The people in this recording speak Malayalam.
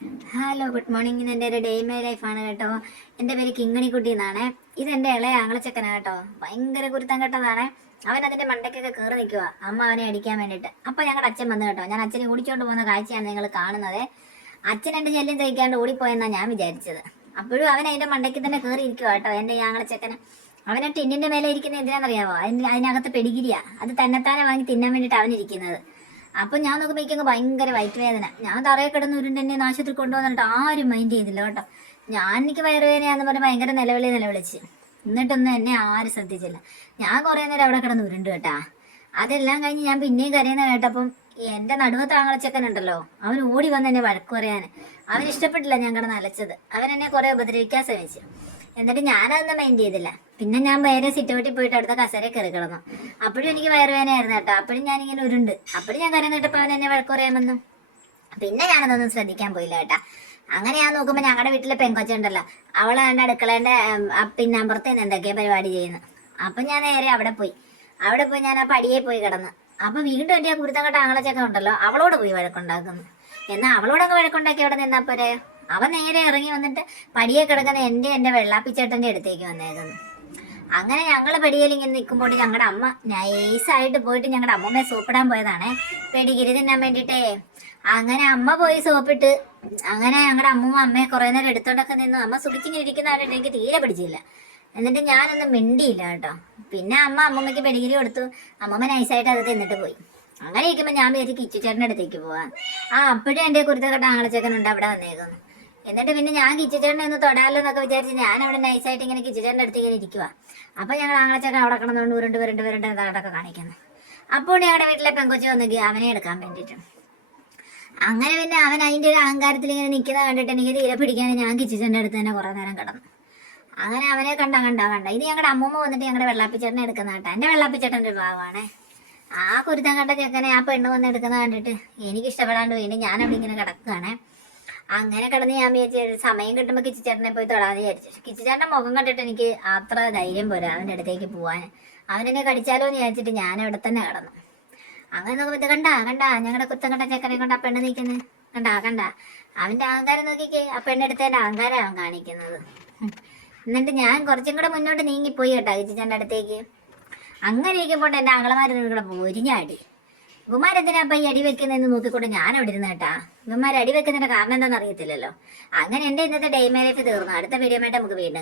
ഹലോ ഗുഡ് മോർണിംഗ് ഇന്ന് എന്റെ ഒരു ഡേ മൈ ലൈഫാണ് കേട്ടോ. എന്റെ പേര് കിങ്ങണിക്കുട്ടി എന്നാണ്. ഇത് എന്റെ ഇളയ ആങ്ങളച്ചക്കനാണ് കേട്ടോ. ഭയങ്കര കുരുത്തം കെട്ടതാണ്. അവൻ അതിന്റെ മണ്ടയ്ക്കൊക്കെ കയറി നിൽക്കുക അമ്മ അവനെ അടിക്കാൻ വേണ്ടിയിട്ട്. അപ്പോൾ ഞങ്ങളുടെ അച്ഛൻ വന്നു കേട്ടോ. ഞാൻ അച്ഛനെ ഓടിച്ചോണ്ട് പോകുന്ന കാഴ്ചയാണ് നിങ്ങൾ കാണുന്നത്. അച്ഛൻ എന്റെ ശല്യം തയ്ക്കാണ്ട് ഓടിപ്പോയെന്നാണ് ഞാൻ വിചാരിച്ചത്. അപ്പോഴും അവൻ അതിന്റെ മണ്ടയ്ക്ക് തന്നെ കയറി ഇരിക്കുക കേട്ടോ എന്റെ ഈ ആങ്ങളച്ചക്കന്. അവനെ ടിന്നിന്റെ മേലെ ഇരിക്കുന്ന എന്തിനാണെന്നറിയാമോ അതിന് അതിനകത്ത് പെടികിരിയാണ് അത് തന്നെത്താനെ വാങ്ങി തിന്നാൻ വേണ്ടിയിട്ട് അവനിരിക്കുന്നത്. അപ്പൊ ഞാൻ നോക്കുമ്പോഴേക്കും ഭയങ്കര വയറ്റ് വേദന ഞാൻ തറയെ കിടന്ന് ഉരുണ്ടെന്നെ ആശുപത്രി കൊണ്ടുവന്നിട്ട് ആരും മൈൻഡ് ചെയ്തില്ല കേട്ടോ. ഞാൻ എനിക്ക് വയറുവേദനയാന്ന് പറഞ്ഞ് ഭയങ്കര നിലവിളി നിലവിളിച്ച്. എന്നിട്ടൊന്നും എന്നെ ആരും ശ്രദ്ധിച്ചില്ല. ഞാൻ കുറേ നേരം അവിടെ കിടന്ന് ഉരുണ്ട് കേട്ടാ. അതെല്ലാം കഴിഞ്ഞ് ഞാൻ പിന്നെയും കരയുന്ന കേട്ടപ്പം എന്റെ നടുവത്ത് ആങ്ങളച്ചക്കൻ ഉണ്ടല്ലോ അവൻ ഓടി വന്ന് എന്നെ വഴക്ക് പറയാൻ അവൻ ഇഷ്ടപ്പെട്ടില്ല ഞാൻ കിടന്ന് അലച്ചത്. അവൻ എന്നെ കുറെ ഉപദ്രവിക്കാൻ ശ്രമിച്ചു. എന്നിട്ട് ഞാനതൊന്നും മൈൻഡ് ചെയ്തില്ല. പിന്നെ ഞാൻ വേറെ സിറ്റൗട്ടിൽ പോയിട്ട് അടുത്ത കസേര കയറി കിടന്നു. അപ്പോഴും എനിക്ക് വയറുവേദനയായിരുന്നു കേട്ടോ. അപ്പോഴും ഞാനിങ്ങനെ ഉരുണ്ട്. അപ്പോഴും ഞാൻ കരന്നിട്ടപ്പോൾ അവൻ എന്നെ വഴക്കുറയാമെന്നും പിന്നെ ഞാനതൊന്നും ശ്രദ്ധിക്കാൻ പോയില്ല കേട്ടാ. അങ്ങനെ ഞാൻ നോക്കുമ്പോൾ ഞങ്ങളുടെ വീട്ടിലെ പെങ്കൊച്ചുണ്ടല്ലോ അവളെ എന്റെ അടുക്കളേന്റെ പിന്നെ അമ്പുറത്ത് നിന്ന് എന്തൊക്കെയോ പരിപാടി ചെയ്യുന്നു. അപ്പം ഞാൻ നേരെ അവിടെ പോയി. അവിടെ പോയി ഞാൻ ആ പടിയെ പോയി കിടന്നു. അപ്പം വീണ്ടും എന്റെ ആ കുരുത്തങ്കട്ട ആങ്ങളച്ചൊക്കെ ഉണ്ടല്ലോ. അവളോട് പോയി വഴക്കുണ്ടാക്കുന്നു. എന്നാൽ അവളോടൊക്കെ വഴക്കുണ്ടാക്കി അവിടെ നിന്നാ പോരെ? അവൻ നേരെ ഇറങ്ങി വന്നിട്ട് പടിയെ കിടക്കുന്ന എന്റെ എന്റെ വെള്ളാപ്പിച്ചേട്ടന്റെ അടുത്തേക്ക് വന്നായിരുന്നു അങ്ങനെ ഞങ്ങൾ പെടിയിൽ ഇങ്ങനെ നിൽക്കുമ്പോൾ ഞങ്ങളുടെ അമ്മ നൈസായിട്ട് പോയിട്ട് ഞങ്ങളുടെ അമ്മമ്മയെ സോപ്പിടാൻ പോയതാണേ. പെടികിരി തിന്നാൻ വേണ്ടിയിട്ടേ. അങ്ങനെ അമ്മ പോയി സോപ്പിട്ട് അങ്ങനെ ഞങ്ങളുടെ അമ്മ അമ്മയെ കുറേ നേരം എടുത്തോണ്ടൊക്കെ നിന്നു അമ്മ സുഖിച്ചിങ്ങനെ ഇരിക്കുന്നതായിട്ട് എനിക്ക് തീരെ പിടിച്ചില്ല. എന്നിട്ട് ഞാനൊന്നും മിണ്ടിയില്ല കേട്ടോ. പിന്നെ അമ്മ അമ്മമ്മയ്ക്ക് പെടികിരി കൊടുത്തു. അമ്മമ്മ നൈസായിട്ട് അത് തിന്നിട്ട് പോയി. അങ്ങനെ ഇരിക്കുമ്പോൾ ഞാൻ വിചാരിച്ചു കിച്ചുചേട്ടന്റെ അടുത്തേക്ക് പോവാൻ ആ അപ്പോഴും എന്റെ കുരുത്തക്കെട്ട ആങ്ങളച്ചേക്കനുണ്ട് അവിടെ വന്നേക്കുന്നു. എന്നിട്ട് പിന്നെ ഞാൻ കിച്ചിച്ചേട്ടനെ ഒന്ന് തൊടാലോ എന്നൊക്കെ വിചാരിച്ച് ഞാൻ അവിടെ നൈസായിട്ട് ഇങ്ങനെ കിച്ചിച്ചേട്ടന്റെ അടുത്ത് ഇങ്ങനെ ഇരിക്കുക അപ്പോൾ ഞങ്ങൾ ആങ്ങളച്ചേട്ടൻ അവിടെ കിടന്നുകൊണ്ട് ഉരുണ്ട് ഉരുണ്ട് ഉരുണ്ട് അതൊക്കെ കാണിക്കുന്നു. അപ്പോൾ ഞങ്ങളുടെ വീട്ടിലെ പെങ്കൊച്ചു വന്നെങ്കിൽ അവനെ എടുക്കാൻ വേണ്ടിയിട്ട്. അങ്ങനെ പിന്നെ അവൻ അതിന്റെ ഒരു അഹങ്കാരത്തിൽ ഇങ്ങനെ നിൽക്കുന്ന കണ്ടിട്ട് എനിക്ക് തീരെ പിടിക്കാൻ ഞാൻ കിച്ചിച്ചേന്റെ അടുത്ത് തന്നെ കുറേ നേരം കിടന്നു. അങ്ങനെ അവനെ കണ്ട കണ്ട കണ്ട. ഇത് ഞങ്ങളുടെ അമ്മൂമ്മ വന്നിട്ട് ഞങ്ങളുടെ വെള്ളാപ്പിച്ചേട്ടനെ എടുക്കുന്ന കേട്ടോ എന്റെ വെള്ളാപ്പിച്ചേട്ടന്റെ ഭാഗമാണേ. ആ കുരുത്തം കണ്ട ചെക്കനെ ആ പെണ്ണ് വന്ന് എടുക്കുന്ന കണ്ടിട്ട് എനിക്ക് ഇഷ്ടപ്പെടാണ്ട് വേണ്ടി ഞാൻ അവിടെ ഇങ്ങനെ കിടക്കുകയാണേ. അങ്ങനെ കിടന്ന് ഞാൻ വിചാരിച്ചു സമയം കിട്ടുമ്പോൾ കിച്ചിച്ചേട്ടനെ പോയി തൊടാന്ന് വിചാരിച്ചു. കിച്ചിച്ചേട്ടന്റെ മുഖം കണ്ടിട്ട് എനിക്ക് അത്ര ധൈര്യം പോരാ അവന്റെ അടുത്തേക്ക് പോവാൻ. അവനെന്നെ കടിച്ചാലോ എന്ന് വിചാരിച്ചിട്ട് ഞാൻ അവിടെ തന്നെ കിടന്നു. അങ്ങനെ നോക്കുമ്പോൾ ഇത് കണ്ടാ കണ്ടാ ഞങ്ങളുടെ കുത്തം കണ്ട ചെക്കനെ കൊണ്ട് ആ പെണ്ണ് നിൽക്കുന്നത് കണ്ടാ കണ്ടാ. അവന്റെ അഹങ്കാരം നോക്കിക്കേ ആ പെണ്ണെടുത്തതിന്റെ അഹങ്കാരം അവൻ കാണിക്കുന്നത്. എന്നിട്ട് ഞാൻ കുറച്ചും കൂടെ മുന്നോട്ട് നീങ്ങിപ്പോയി കേട്ടോ കിച്ചിച്ചേട്ടന്റെ അടുത്തേക്ക്. അങ്ങനെ ഇരിക്കുമ്പോൾ എന്റെ ആങ്ങളമാരും കൂടെ പൊരിഞ്ഞാടി ഇവന്മാരെന്തിനാ അപ്പൊ ഈ അടി വെക്കുന്നതെന്ന് നോക്കിക്കൊണ്ട് ഞാൻ അവിടെ ഇരുന്ന് കേട്ടാ. ഇവന്മാർ അടി വെക്കുന്നതിന്റെ കാരണം എന്താണെന്ന് അറിയത്തില്ലല്ലോ. അങ്ങനെ എന്റെ ഇന്നത്തെ ഡേ ലൈഫ് തീർന്നു. അടുത്ത വീഡിയോ നമുക്ക് വീണ്ടും.